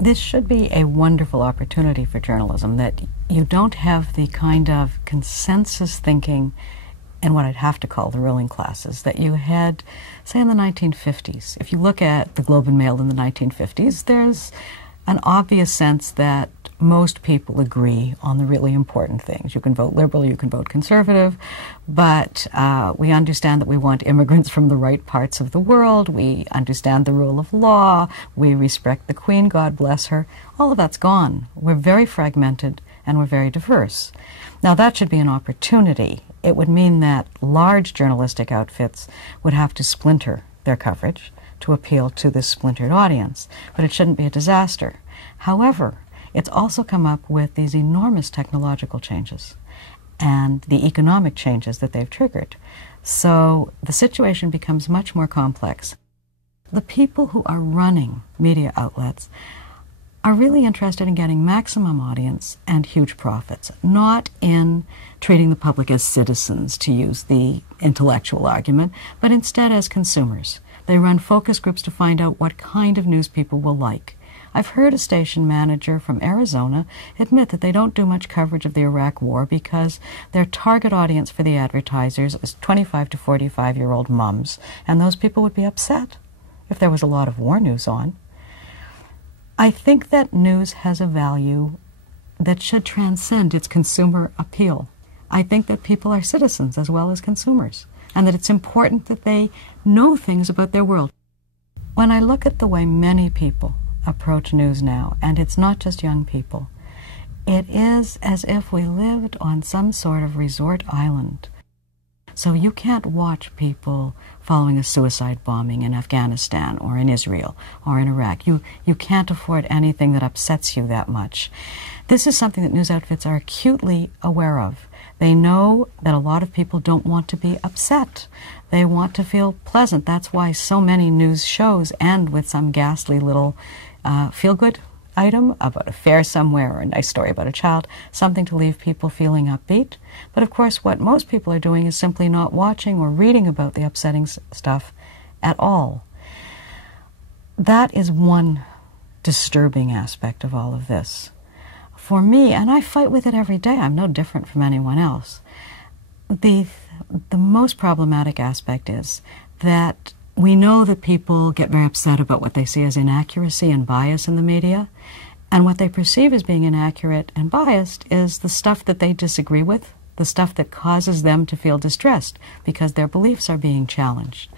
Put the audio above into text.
This should be a wonderful opportunity for journalism, that you don't have the kind of consensus thinking in what I'd have to call the ruling classes that you had, say, in the 1950s. If you look at the Globe and Mail in the 1950s, there's an obvious sense that most people agree on the really important things. You can vote liberal, you can vote conservative, but we understand that we want immigrants from the right parts of the world, we understand the rule of law, we respect the Queen, God bless her. All of that's gone. We're very fragmented and we're very diverse. Now that should be an opportunity. It would mean that large journalistic outfits would have to splinter their coverage to appeal to this splintered audience, but it shouldn't be a disaster. However, it's also come up with these enormous technological changes and the economic changes that they've triggered. So the situation becomes much more complex. The people who are running media outlets are really interested in getting maximum audience and huge profits, not in treating the public as citizens, to use the intellectual argument, but instead as consumers. They run focus groups to find out what kind of news people will like. I've heard a station manager from Arizona admit that they don't do much coverage of the Iraq War because their target audience for the advertisers was 25 to 45-year-old mums, and those people would be upset if there was a lot of war news on. I think that news has a value that should transcend its consumer appeal. I think that people are citizens as well as consumers, and that it's important that they know things about their world. When I look at the way many people approach news now, and it's not just young people, it is as if we lived on some sort of resort island. So you can't watch people following a suicide bombing in Afghanistan or in Israel or in Iraq. You can't afford anything that upsets you that much. This is something that news outfits are acutely aware of. They know that a lot of people don't want to be upset. They want to feel pleasant. That's why so many news shows end with some ghastly little feel-good item about a fair somewhere or a nice story about a child, something to leave people feeling upbeat. But of course what most people are doing is simply not watching or reading about the upsetting stuff at all. That is one disturbing aspect of all of this. For me, and I fight with it every day, I'm no different from anyone else, the most problematic aspect is that we know that people get very upset about what they see as inaccuracy and bias in the media, and what they perceive as being inaccurate and biased is the stuff that they disagree with, the stuff that causes them to feel distressed because their beliefs are being challenged.